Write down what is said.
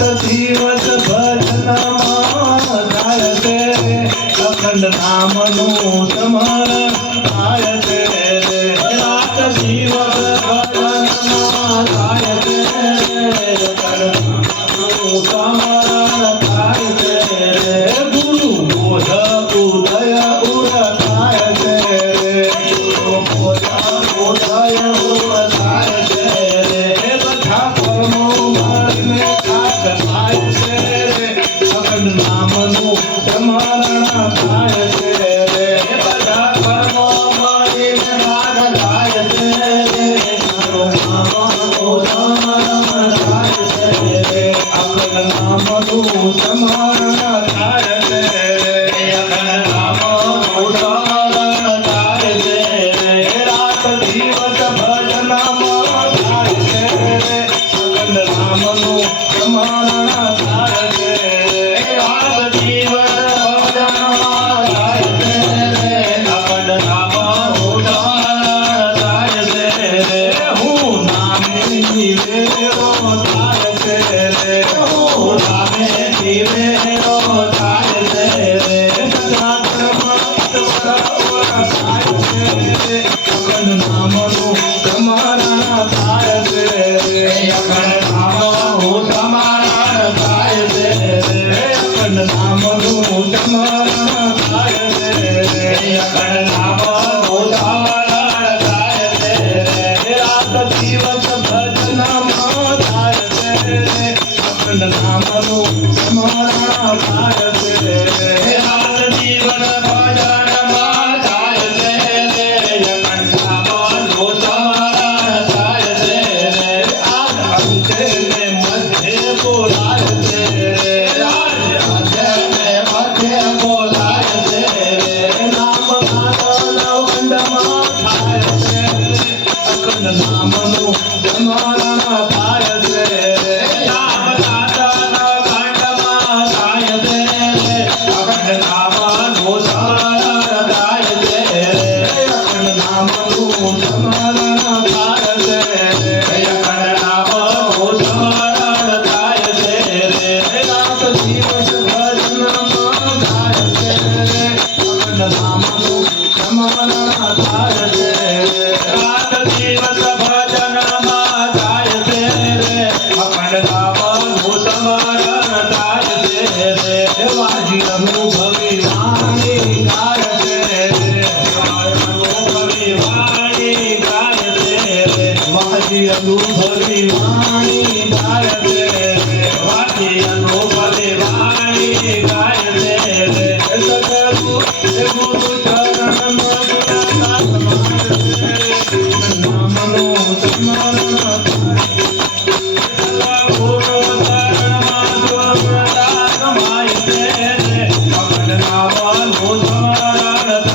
દિવસ ભજનમાં થાય છે અખંડ નામનું સ્મરણ થાય છે રાત દિવસ ભજનમાં થાય છે અખંડ નામનું સ્મરણ થાય છે ગુરુ બોધ ઉદય ઉર થાય છે ગુરુ બોધ ઉદય ઉર થાય છે બધા કર્મો મળીને થાય છે અખંડ નામનું સ્મરણ થાય છે બધા કર્મો મળીને થાય છે અખંડ નામનું સ્મરણ થાય છે અખંડ નામનું સ્મરણ થાય છે અખંડ નામનું સ્મરણ થાય છે રાત દિવસ ભજનમાં થાય છે અખંડ નામનું સ્મરણ થાય છે રાત દિવસ ભજનમાં થાય છે અખંડ નામનું સ્મરણ થાય છે હું નામે જીવેરો થાય છે હું નામે જીવેરો થાય છે સદા ધર્મ થાય છે અખંડ નામનું સ્મરણ થાય છે અખંડ નામનું સ્મરણ થાય છે અખંડ નામનું સ્મરણ થાય છે અખંડ નામનું સ્મરણ થાય છે રાત દિવસ ભજનમાં થાય છે અખંડ નામનું સ્મરણ થાય છે રાત દિવસ ભજનમાં થાય છે અખંડ નામનું સ્મરણ થાય છે આજ અંતે ને મધ્ય બોલાય છે આજ અંતે ને મધ્ય બોલાય છે નામ ગાતા નવખંડમાં થાય છે અખંડ નામનું સ્મરણ થાય છે નામ ગાતા નવખંડમાં થાય છે અખંડ નામનું સ્મરણ થાય છે અખંડ નામનું સ્મરણ થાય છે અખંડ નામનું સ્મરણ થાય છે રાત દિવસ ભજનમાં થાય છે અખંડ નામનું સ્મરણ થાય છે રાત દિવસ ભજનમાં થાય છે અખંડ નામનું સ્મરણ થાય છે વાજી અનુભવી વાણી ગાય છે અનુભવી વાણી ગાય છે વાજી અનુભવી વાણી ગાય છે વાજી અનુભવી વાણી ગાય છે સદગુરુ ગુરુ ચરણમાં ગુણાકાશ મારે છે નામનું સ્મરણ ગુરુ ચરણમાં ગુણાકાશ માય છે અખંડ નામનું સ્મરણ